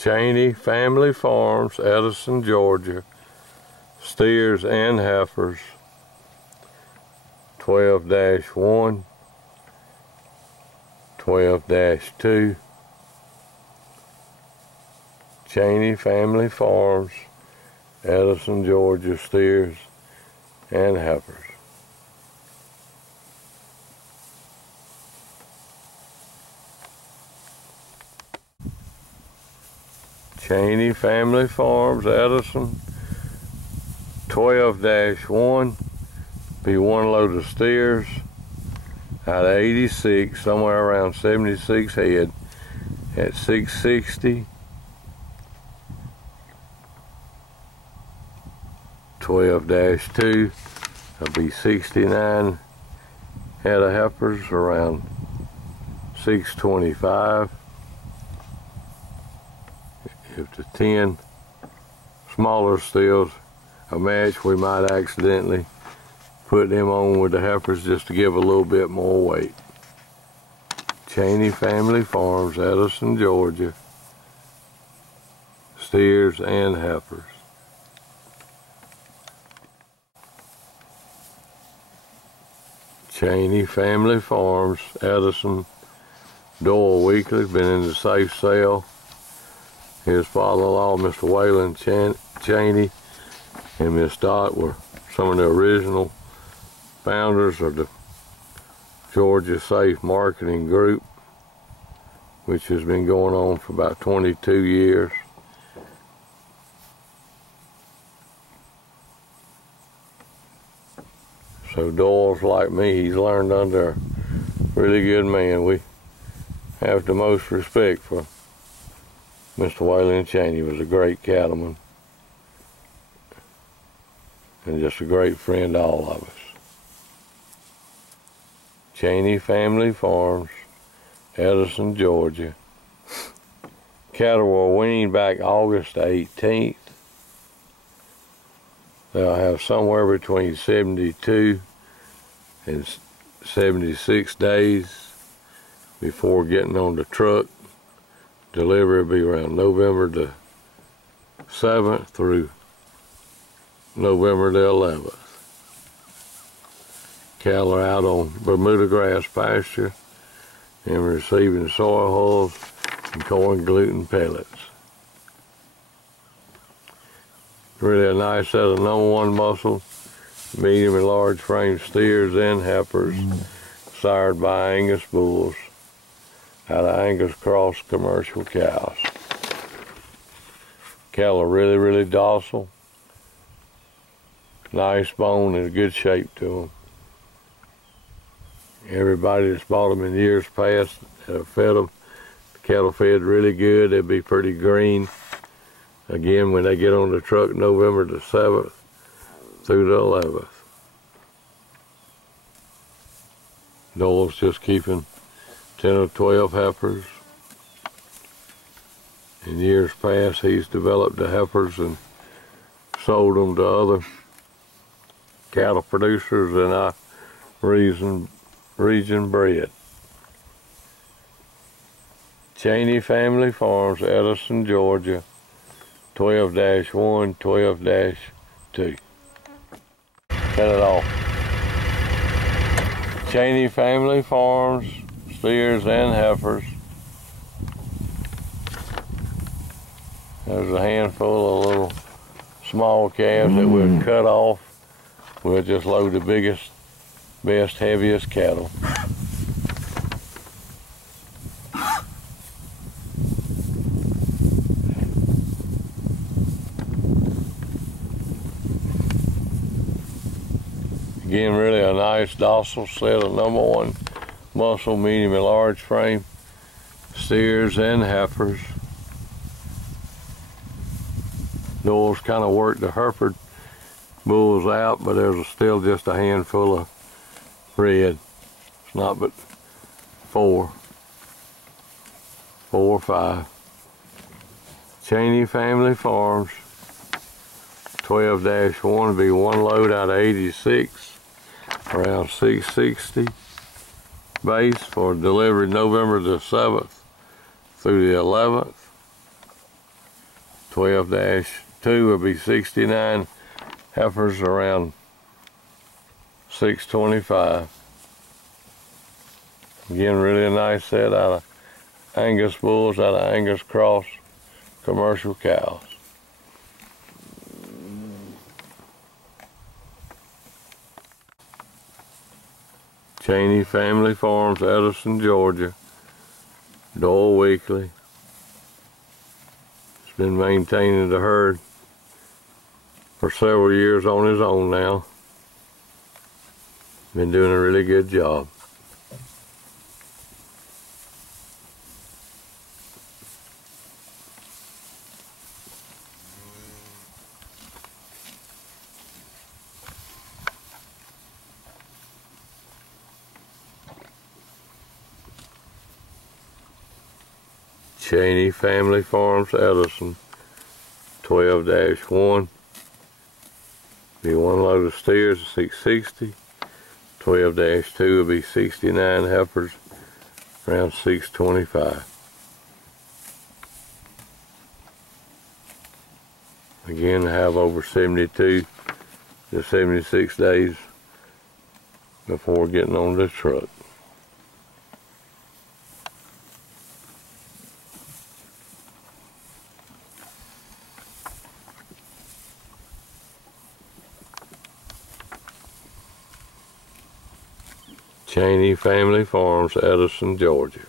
CHENEY Family Farms, Edison, Georgia. Steers and heifers. 12-1, 12-2. CHENEY Family Farms, Edison, Georgia. Steers and heifers. CHENEY Family Farms, Edison, 12-1, be one load of steers out of 86, somewhere around 76 head at 660. 12-2, that'll be 69 head of heifers around 625. If the 10 smaller steers a match, we might accidentally put them on with the heifers just to give a little bit more weight. CHENEY Family Farms, Edison, Georgia. Steers and heifers. CHENEY Family Farms, Edison. Doyle Weekly, been in the safe sale. His father-in-law, Mr. Waylon CHENEY, and Miss Dot were some of the original founders of the Georgia Safe Marketing Group, which has been going on for about 22 years. So Doyle's like me, he's learned under a really good man. We have the most respect for Mr. Waylon CHENEY. He was a great cattleman and just a great friend to all of us. CHENEY Family Farms, Edison, Georgia. Cattle were weaned back August 18th. They'll have somewhere between 72 and 76 days before getting on the truck. Delivery will be around November the 7th through November the 11th. Cattle are out on Bermuda grass pasture and receiving soy hulls and corn gluten pellets. Really a nice set of #1 muscle, medium and large frame steers and heifers, sired by Angus bulls out of Angus Cross commercial cows. Cattle are really, really docile. Nice bone and a good shape to them. Everybody that's bought them in years past that have fed them, the cattle fed really good. They'll be pretty green. Again, when they get on the truck November the 7th through the 11th. Doyle's just keeping 10 or 12 heifers. In years past, he's developed the heifers and sold them to other cattle producers in our region bred. CHENEY Family Farms, Edison, Georgia. 12-1, 12-2. Cut it off. CHENEY Family Farms, steers and heifers. There's a handful of little small calves that we'll cut off. We'll just load the biggest, best, heaviest cattle. Again, really a nice docile set of #1 muscle, medium and large frame steers and heifers. Doyle's kind of worked the Hereford bulls out, but there's still just a handful of bred. It's not but 4 or 5. CHENEY Family Farms, 12-1 will be one load out of 86. Around 660 base for delivery November the 7th through the 11th. 12-2 will be 69. Heifers around 625. Again, really a nice set out of Angus bulls, out of Angus cross commercial cows. CHENEY Family Farms, Edison, Georgia. Doyle Weekly. He's been maintaining the herd for several years on his own now. Been doing a really good job. CHENEY Family Farms, Edison, 12-1. Be one load of steers, 660. 12-2 will be 69 heifers, around 625. Again, I have over 72 to 76 days before getting on this truck. CHENEY Family Farms, Edison, Georgia.